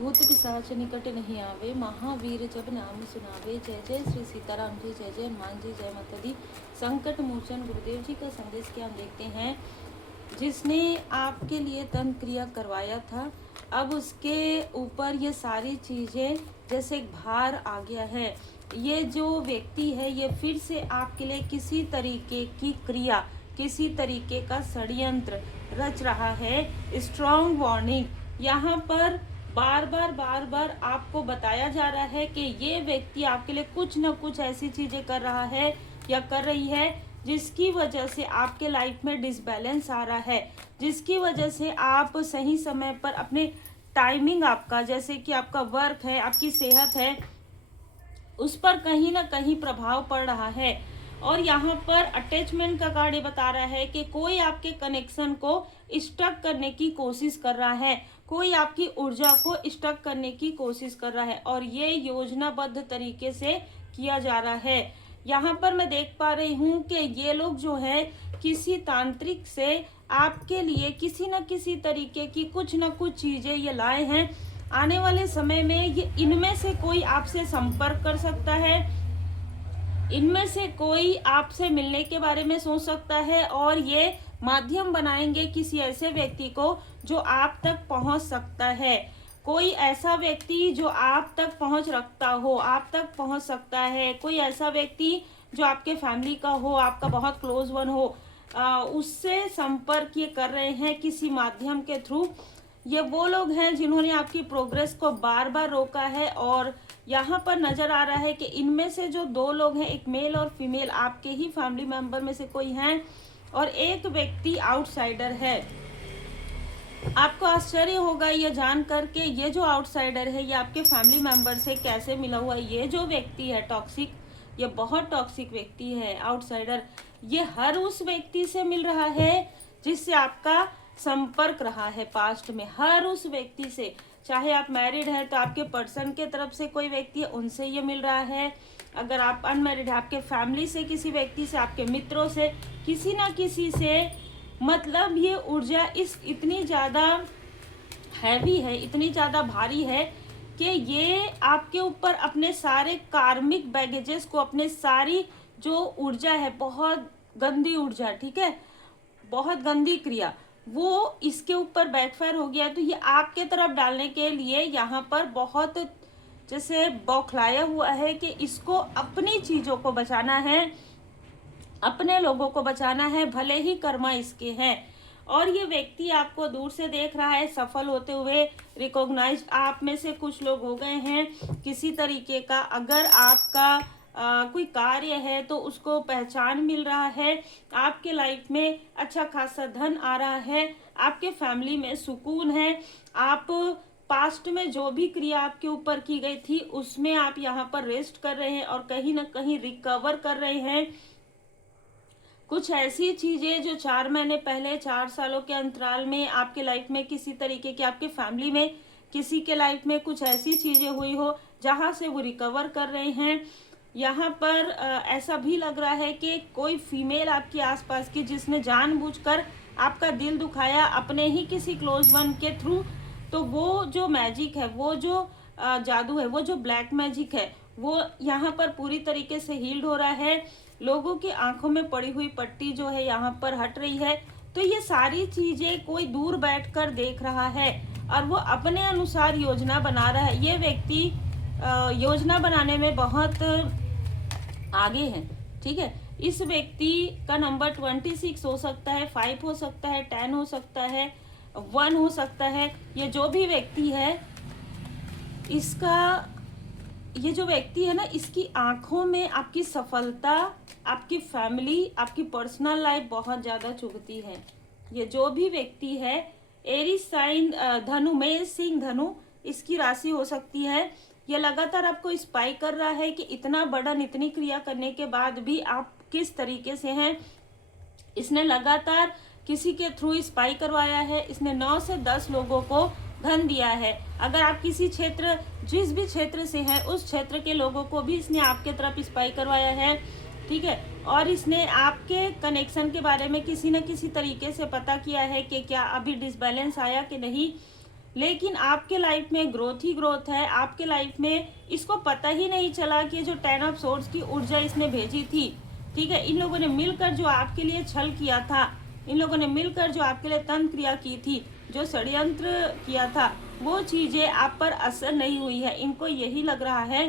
भूत पिशाच निकट नहीं आवे, महावीर जब नाम सुनावे। जय जय श्री सीताराम जी, जय जय हनुमान जी, जय माता दी। संकट मोचन गुरुदेव जी का संदेश क्या हम देखते हैं। जिसने आपके लिए तंत्र क्रिया करवाया था, अब उसके ऊपर ये सारी चीज़ें जैसे एक भार आ गया है। ये जो व्यक्ति है ये फिर से आपके लिए किसी तरीके की क्रिया, किसी तरीके का षड्यंत्र रच रहा है। स्ट्रॉन्ग वार्निंग यहाँ पर बार बार आपको बताया जा रहा है कि ये व्यक्ति आपके लिए कुछ न कुछ ऐसी चीजें कर रहा है या कर रही है जिसकी वजह से आपके लाइफ में डिसबैलेंस आ रहा है, जिसकी वजह से आप सही समय पर अपने टाइमिंग, आपका जैसे कि आपका वर्क है, आपकी सेहत है, उस पर कहीं ना कहीं प्रभाव पड़ रहा है। और यहाँ पर अटैचमेंट का कार्ड ये बता रहा है कि कोई आपके कनेक्शन को स्टक करने की कोशिश कर रहा है, कोई आपकी ऊर्जा को स्टक करने की कोशिश कर रहा है, और ये योजनाबद्ध तरीके से किया जा रहा है। यहाँ पर मैं देख पा रही हूँ कि ये लोग जो है किसी तांत्रिक से आपके लिए किसी न किसी तरीके की कुछ न कुछ चीजें ये लाए हैं। आने वाले समय में ये इनमें से कोई आपसे संपर्क कर सकता है, इनमें से कोई आपसे मिलने के बारे में सोच सकता है, और ये माध्यम बनाएंगे किसी ऐसे व्यक्ति को जो आप तक पहुंच सकता है। कोई ऐसा व्यक्ति जो आप तक पहुंच रखता हो, आप तक पहुंच सकता है। कोई ऐसा व्यक्ति जो आपके फैमिली का हो, आपका बहुत क्लोज वन हो, उससे संपर्क ये कर रहे हैं किसी माध्यम के थ्रू। ये वो लोग हैं जिन्होंने आपकी प्रोग्रेस को बार बार रोका है, और यहाँ पर नजर आ रहा है कि इनमें से जो दो लोग हैं, एक मेल और फीमेल, आपके ही फैमिली मेंबर में से कोई हैं, और एक व्यक्ति आउटसाइडर है। आपको आश्चर्य होगा ये जान करके ये जो आउटसाइडर है ये आपके फैमिली मेंबर से कैसे मिला हुआ है। ये जो व्यक्ति है टॉक्सिक, ये बहुत टॉक्सिक व्यक्ति है आउटसाइडर। ये हर उस व्यक्ति से मिल रहा है जिससे आपका संपर्क रहा है पास्ट में, हर उस व्यक्ति से। चाहे आप मैरिड हैं तो आपके पर्सन के तरफ से कोई व्यक्ति है, उनसे ये मिल रहा है। अगर आप अनमैरिड है, आपके फैमिली से किसी व्यक्ति से, आपके मित्रों से, किसी ना किसी से। मतलब ये ऊर्जा इतनी ज़्यादा हैवी है, इतनी ज़्यादा भारी है कि ये आपके ऊपर अपने सारे कार्मिक बैगेजेस को, अपने सारी जो ऊर्जा है, बहुत गंदी ऊर्जा, ठीक है, बहुत गंदी क्रिया, वो इसके ऊपर बैकफायर हो गया। तो ये आपके तरफ डालने के लिए यहाँ पर बहुत जैसे बौखलाया हुआ है कि इसको अपनी चीज़ों को बचाना है, अपने लोगों को बचाना है, भले ही कर्मा इसके हैं। और ये व्यक्ति आपको दूर से देख रहा है सफल होते हुए, रिकॉग्नाइज आप में से कुछ लोग हो गए हैं किसी तरीके का। अगर आपका कोई कार्य है तो उसको पहचान मिल रहा है, आपके लाइफ में अच्छा खासा धन आ रहा है, आपके फैमिली में सुकून है। आप पास्ट में जो भी क्रिया आपके ऊपर की गई थी उसमें आप यहाँ पर रेस्ट कर रहे हैं और कहीं ना कहीं रिकवर कर रहे हैं। कुछ ऐसी चीजें जो 4 महीने पहले, 4 सालों के अंतराल में आपके लाइफ में किसी तरीके की, आपके फैमिली में किसी के लाइफ में कुछ ऐसी चीजें हुई हो जहां से वो रिकवर कर रहे हैं। यहाँ पर ऐसा भी लग रहा है कि कोई फीमेल आपके आसपास की जिसने जानबूझकर आपका दिल दुखाया अपने ही किसी क्लोज वन के थ्रू, तो वो जो मैजिक है, वो जो जादू है, वो जो ब्लैक मैजिक है, वो यहाँ पर पूरी तरीके से हील्ड हो रहा है। लोगों की आंखों में पड़ी हुई पट्टी जो है यहाँ पर हट रही है। तो ये सारी चीजें कोई दूर बैठकर देख रहा है और वो अपने अनुसार योजना बना रहा है। ये व्यक्ति योजना बनाने में बहुत आगे है, ठीक है। इस व्यक्ति का नंबर 26 हो सकता है, 5 हो सकता है, 10 हो सकता है, 1 हो सकता है। ये जो भी व्यक्ति है, इसका ये जो व्यक्ति है ना, इसकी आंखों में आपकी सफलता, आपकी फैमिली, आपकी पर्सनल लाइफ बहुत ज़्यादा चुभती है। ये जो भी व्यक्ति है, एरीज साइन धनु, मेष सिंह धनु इसकी राशि हो सकती है। ये लगातार आपको स्पाई कर रहा है कि इतना बर्डन, इतनी क्रिया करने के बाद भी आप किस तरीके से हैं। इसने लगातार किसी के थ्रू स्पाई करवाया है। इसने 9 से 10 लोगों को धन दिया है। अगर आप किसी क्षेत्र, जिस भी क्षेत्र से हैं, उस क्षेत्र के लोगों को भी इसने आपके तरफ स्पाई करवाया है, ठीक है। और इसने आपके कनेक्शन के बारे में किसी न किसी तरीके से पता किया है कि क्या अभी डिसबैलेंस आया कि नहीं। लेकिन आपके लाइफ में ग्रोथ ही ग्रोथ है। आपके लाइफ में इसको पता ही नहीं चला कि जो 10 ऑफ सोर्ड्स की ऊर्जा इसने भेजी थी, ठीक है, इन लोगों ने मिलकर जो आपके लिए छल किया था, इन लोगों ने मिलकर जो आपके लिए तंत्र क्रिया की थी, जो षड्यंत्र किया था, वो चीज़ें आप पर असर नहीं हुई है। इनको यही लग रहा है,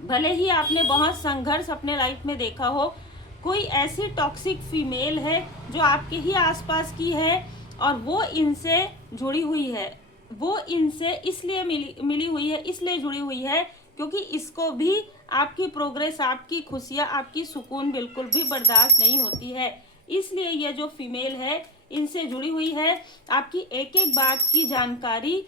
भले ही आपने बहुत संघर्ष अपने लाइफ में देखा हो, कोई ऐसी टॉक्सिक फीमेल है जो आपके ही आसपास की है और वो इनसे जुड़ी हुई है, वो इनसे इसलिए मिली हुई है, इसलिए जुड़ी हुई है क्योंकि इसको भी आपकी प्रोग्रेस, आपकी खुशियाँ, आपकी सुकून बिल्कुल भी बर्दाश्त नहीं होती है। इसलिए ये जो फीमेल है इनसे जुड़ी हुई है, आपकी एक एक बात की जानकारी।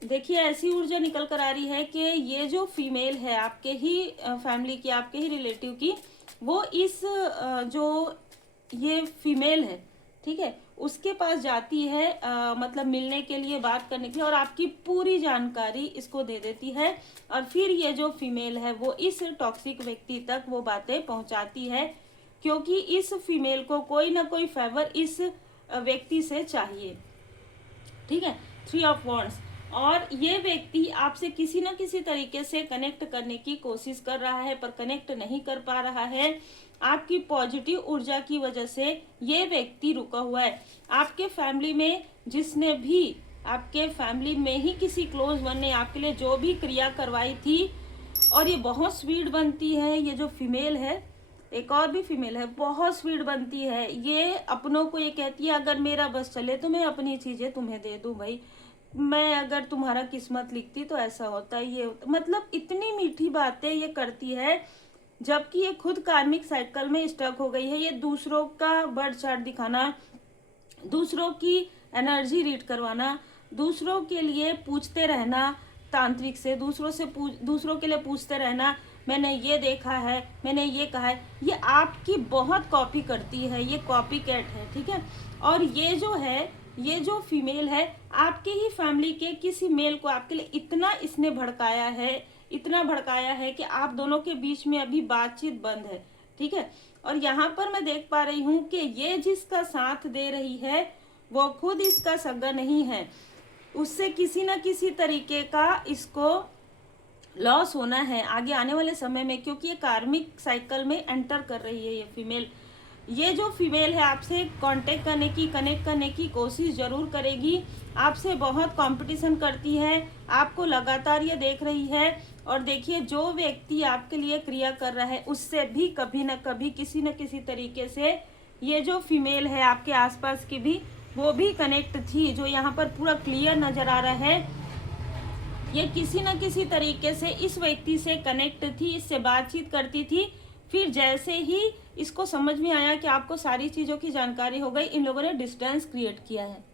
देखिए ऐसी ऊर्जा निकल कर आ रही है कि ये जो फीमेल है आपके ही फैमिली की, आपके ही रिलेटिव की, वो इस जो ये फीमेल है, ठीक है, उसके पास जाती है मतलब मिलने के लिए, बात करने के लिए, और आपकी पूरी जानकारी इसको दे देती है। और फिर ये जो फीमेल है वो इस टॉक्सिक व्यक्ति तक वो बातें पहुंचाती है क्योंकि इस फीमेल को कोई ना कोई फेवर इस व्यक्ति से चाहिए, ठीक है। 3 ऑफ वॉन्ड्स, और ये व्यक्ति आपसे किसी न किसी तरीके से कनेक्ट करने की कोशिश कर रहा है पर कनेक्ट नहीं कर पा रहा है। आपकी पॉजिटिव ऊर्जा की वजह से ये व्यक्ति रुका हुआ है। आपके फैमिली में जिसने भी, आपके फैमिली में ही किसी क्लोज वन ने आपके लिए जो भी क्रिया करवाई थी, और ये बहुत स्वीट बनती है, ये जो फीमेल है, एक और भी फीमेल है, बहुत स्वीट बनती है। ये अपनों को ये कहती है अगर मेरा बस चले तो मैं अपनी चीज़ें तुम्हें दे दूं भाई, मैं अगर तुम्हारा किस्मत लिखती तो ऐसा होता, ये होता, मतलब इतनी मीठी बातें ये करती है जबकि ये खुद कार्मिक साइकिल में स्टक हो गई है। ये दूसरों का बर्थ चार्ट दिखाना, दूसरों की एनर्जी रीड करवाना, दूसरों के लिए पूछते रहना तांत्रिक से, दूसरों के लिए पूछते रहना, मैंने ये देखा है, मैंने ये कहा है, ये आपकी बहुत कॉपी करती है, ये कॉपी कैट है, ठीक है। और ये जो है, ये जो फीमेल है आपके ही फैमिली के किसी मेल को आपके लिए इतना इसने भड़काया है, इतना भड़काया है कि आप दोनों के बीच में अभी बातचीत बंद है, ठीक है। और यहाँ पर मैं देख पा रही हूँ कि ये जिसका साथ दे रही है वो खुद इसका सगा नहीं है, उससे किसी न किसी तरीके का इसको लॉस होना है आगे आने वाले समय में, क्योंकि ये कार्मिक साइकिल में एंटर कर रही है ये फीमेल। ये जो फीमेल है आपसे कांटेक्ट करने की, कनेक्ट करने की कोशिश जरूर करेगी, आपसे बहुत कंपटीशन करती है, आपको लगातार ये देख रही है। और देखिए जो व्यक्ति आपके लिए क्रिया कर रहा है उससे भी कभी न कभी किसी न किसी तरीके से ये जो फीमेल है आपके आसपास की भी, वो भी कनेक्ट थी। जो यहाँ पर पूरा क्लियर नजर आ रहा है, ये किसी न किसी तरीके से इस व्यक्ति से कनेक्ट थी, इससे बातचीत करती थी। फिर जैसे ही इसको समझ में आया कि आपको सारी चीज़ों की जानकारी हो गई, इन लोगों ने डिस्टेंस क्रिएट किया है।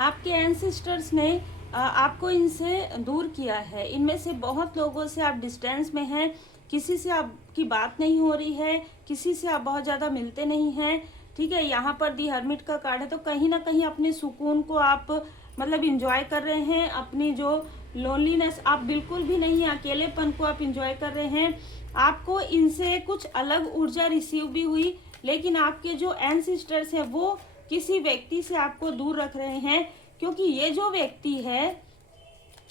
आपके एंसेस्टर्स ने आपको इनसे दूर किया है। इनमें से बहुत लोगों से आप डिस्टेंस में हैं, किसी से आपकी बात नहीं हो रही है, किसी से आप बहुत ज़्यादा मिलते नहीं हैं, ठीक है। यहाँ पर दी हर्मिट का कार्ड है, तो कहीं ना कहीं अपने सुकून को आप मतलब इंजॉय कर रहे हैं, अपनी जो लोनलीनेस आप बिल्कुल भी नहीं, अकेलेपन को आप इंजॉय कर रहे हैं। आपको इनसे कुछ अलग ऊर्जा रिसीव भी हुई, लेकिन आपके जो एंसेस्टर्स है वो किसी व्यक्ति से आपको दूर रख रहे हैं, क्योंकि ये जो व्यक्ति है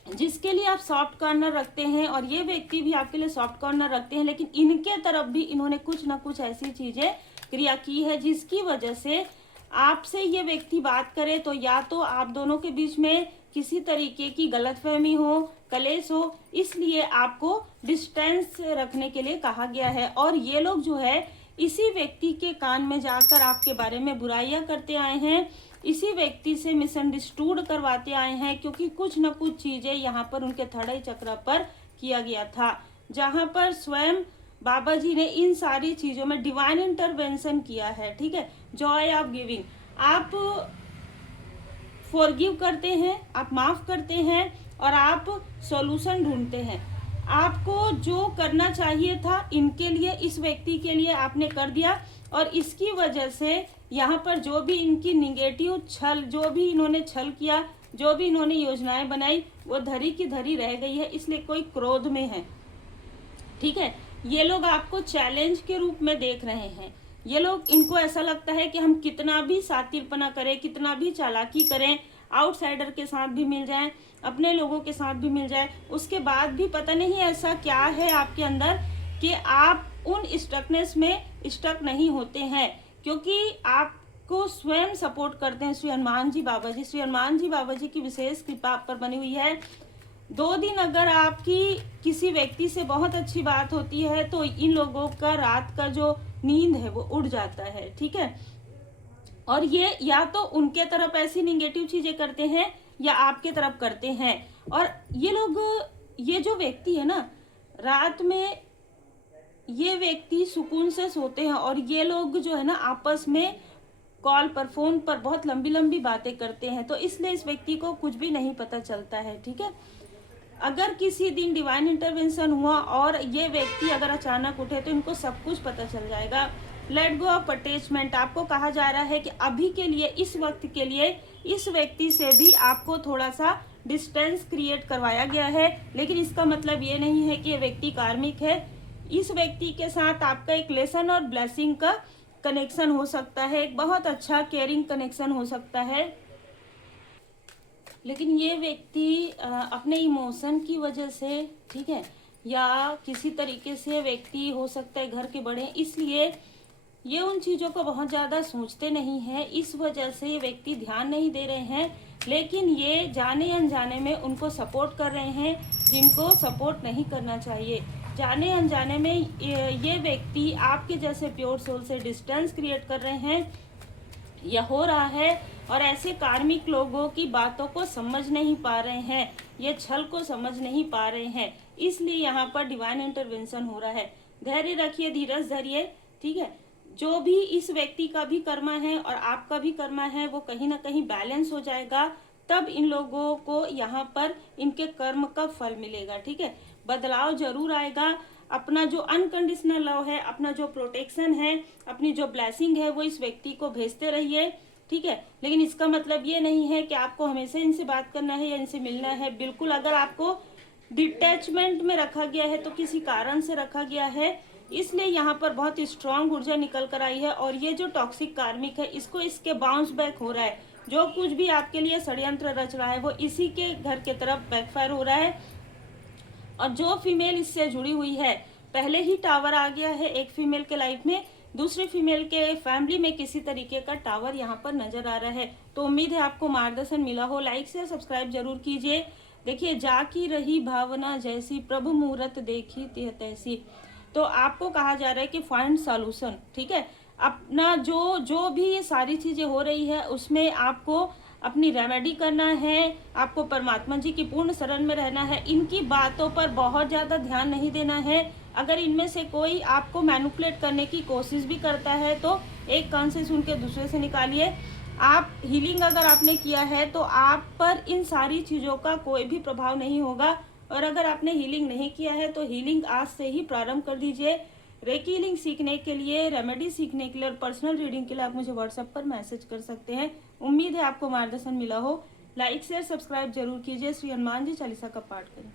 जिसके लिए आप सॉफ्ट कॉर्नर रखते हैं और ये व्यक्ति भी आपके लिए सॉफ्ट कॉर्नर रखते हैं, लेकिन इनके तरफ भी इन्होंने कुछ ना कुछ ऐसी चीजें क्रिया की है जिसकी वजह से आपसे ये व्यक्ति बात करे तो या तो आप दोनों के बीच में किसी तरीके की गलतफहमी हो, कलेश हो, इसलिए आपको डिस्टेंस रखने के लिए कहा गया है। और ये लोग जो है इसी व्यक्ति के कान में जाकर आपके बारे में बुराइयां करते आए हैं, इसी व्यक्ति से मिसअंडरस्टूड करवाते आए हैं, क्योंकि कुछ न कुछ चीजें यहाँ पर उनके थड़े चक्र पर किया गया था, जहाँ पर स्वयं बाबा जी ने इन सारी चीजों में डिवाइन इंटरवेंशन किया है, ठीक है। जॉय ऑफ गिविंग, आप फॉरगिव करते हैं, आप माफ करते हैं और आप सॉल्यूशन ढूंढते हैं। आपको जो करना चाहिए था इनके लिए, इस व्यक्ति के लिए आपने कर दिया, और इसकी वजह से यहाँ पर जो भी इनकी निगेटिव छल, जो भी इन्होंने छल किया, जो भी इन्होंने योजनाएं बनाई, वो धरी की धरी रह गई है, इसलिए कोई क्रोध में है, ठीक है। ये लोग आपको चैलेंज के रूप में देख रहे हैं। ये लोग, इनको ऐसा लगता है कि हम कितना भी सातिरपना करें, कितना भी चालाकी करें, आउटसाइडर के साथ भी मिल जाए, अपने लोगों के साथ भी मिल जाए, उसके बाद भी पता नहीं ऐसा क्या है आपके अंदर कि आप उन स्टकनेस में स्टक नहीं होते हैं, क्योंकि आपको स्वयं सपोर्ट करते हैं श्री हनुमान जी बाबा जी। श्री हनुमान जी बाबा जी की विशेष कृपा आप पर बनी हुई है। 2 दिन अगर आपकी किसी व्यक्ति से बहुत अच्छी बात होती है तो इन लोगों का रात का जो नींद है वो उड़ जाता है, ठीक है। और ये या तो उनके तरफ ऐसी निगेटिव चीजें करते हैं या आपके तरफ करते हैं। और ये लोग, ये जो व्यक्ति है ना, रात में ये व्यक्ति सुकून से सोते हैं और ये लोग जो है ना आपस में कॉल पर, फोन पर बहुत लंबी लंबी बातें करते हैं, तो इसलिए इस व्यक्ति को कुछ भी नहीं पता चलता है, ठीक है। अगर किसी दिन डिवाइन इंटरवेंशन हुआ और ये व्यक्ति अगर अचानक उठे तो इनको सब कुछ पता चल जाएगा। लेट गो ऑफ अटैचमेंट, आपको कहा जा रहा है कि अभी के लिए, इस वक्त के लिए इस व्यक्ति से भी आपको थोड़ा सा डिस्टेंस क्रिएट करवाया गया है, लेकिन इसका मतलब ये नहीं है कि ये व्यक्ति कार्मिक है। इस व्यक्ति के साथ आपका एक लेसन और ब्लेसिंग का कनेक्शन हो सकता है, एक बहुत अच्छा केयरिंग कनेक्शन हो सकता है। लेकिन ये व्यक्ति अपने इमोशन की वजह से, ठीक है, या किसी तरीके से व्यक्ति हो सकता है घर के बड़े, इसलिए ये उन चीज़ों को बहुत ज़्यादा सोचते नहीं हैं, इस वजह से ये व्यक्ति ध्यान नहीं दे रहे हैं। लेकिन ये जाने अनजाने में उनको सपोर्ट कर रहे हैं जिनको सपोर्ट नहीं करना चाहिए। जाने अनजाने में ये व्यक्ति आपके जैसे प्योर सोल से डिस्टेंस क्रिएट कर रहे हैं, यह हो रहा है। और ऐसे कार्मिक लोगों की बातों को समझ नहीं पा रहे हैं, ये छल को समझ नहीं पा रहे हैं, इसलिए यहाँ पर डिवाइन इंटरवेंशन हो रहा है। धैर्य रखिए, धीरज धरिए, ठीक है। जो भी इस व्यक्ति का भी कर्मा है और आपका भी कर्मा है वो कहीं ना कहीं बैलेंस हो जाएगा, तब इन लोगों को यहाँ पर इनके कर्म का फल मिलेगा, ठीक है। बदलाव जरूर आएगा। अपना जो अनकंडीशनल लव है, अपना जो प्रोटेक्शन है, अपनी जो ब्लेसिंग है वो इस व्यक्ति को भेजते रहिए, ठीक है। लेकिन इसका मतलब ये नहीं है कि आपको हमेशा इनसे बात करना है या इनसे मिलना है। बिल्कुल, अगर आपको डिटैचमेंट में रखा गया है तो किसी कारण से रखा गया है, इसलिए यहाँ पर बहुत स्ट्रांग ऊर्जा निकल कर आई है। और ये जो टॉक्सिक कार्मिक है इसको इसके बाउंस बैक हो रहा है, जो कुछ भी आपके लिए षड्यंत्र रच रहा है वो इसी के घर के तरफ बैकफायर हो रहा है। और जो फीमेल इससे जुड़ी हुई है, पहले ही टावर आ गया है एक फीमेल के लाइफ में, दूसरी फीमेल के फैमिली में किसी तरीके का टावर यहाँ पर नजर आ रहा है। तो उम्मीद है आपको मार्गदर्शन मिला हो। लाइक से सब्सक्राइब जरूर कीजिए। देखिए, जाकी रही भावना जैसी, प्रभु मुहूर्त देखी तिह तैसी। तो आपको कहा जा रहा है कि फाइंड सॉल्यूशन, ठीक है। अपना जो भी ये सारी चीजें हो रही है उसमें आपको अपनी रेमेडी करना है, आपको परमात्मा जी की पूर्ण शरण में रहना है। इनकी बातों पर बहुत ज़्यादा ध्यान नहीं देना है। अगर इनमें से कोई आपको मैनिपुलेट करने की कोशिश भी करता है तो एक कान से सुन के दूसरे से निकालिए। आप हीलिंग अगर आपने किया है तो आप पर इन सारी चीज़ों का कोई भी प्रभाव नहीं होगा। और अगर आपने हीलिंग नहीं किया है तो हीलिंग आज से ही प्रारंभ कर दीजिए। रेकी हीलिंग सीखने के लिए, रेमेडी सीखने के लिए और पर्सनल रीडिंग के लिए आप मुझे व्हाट्सएप पर मैसेज कर सकते हैं। उम्मीद है आपको मार्गदर्शन मिला हो। लाइक शेयर सब्सक्राइब जरूर कीजिए। श्री हनुमान जी चालीसा का पाठ करें।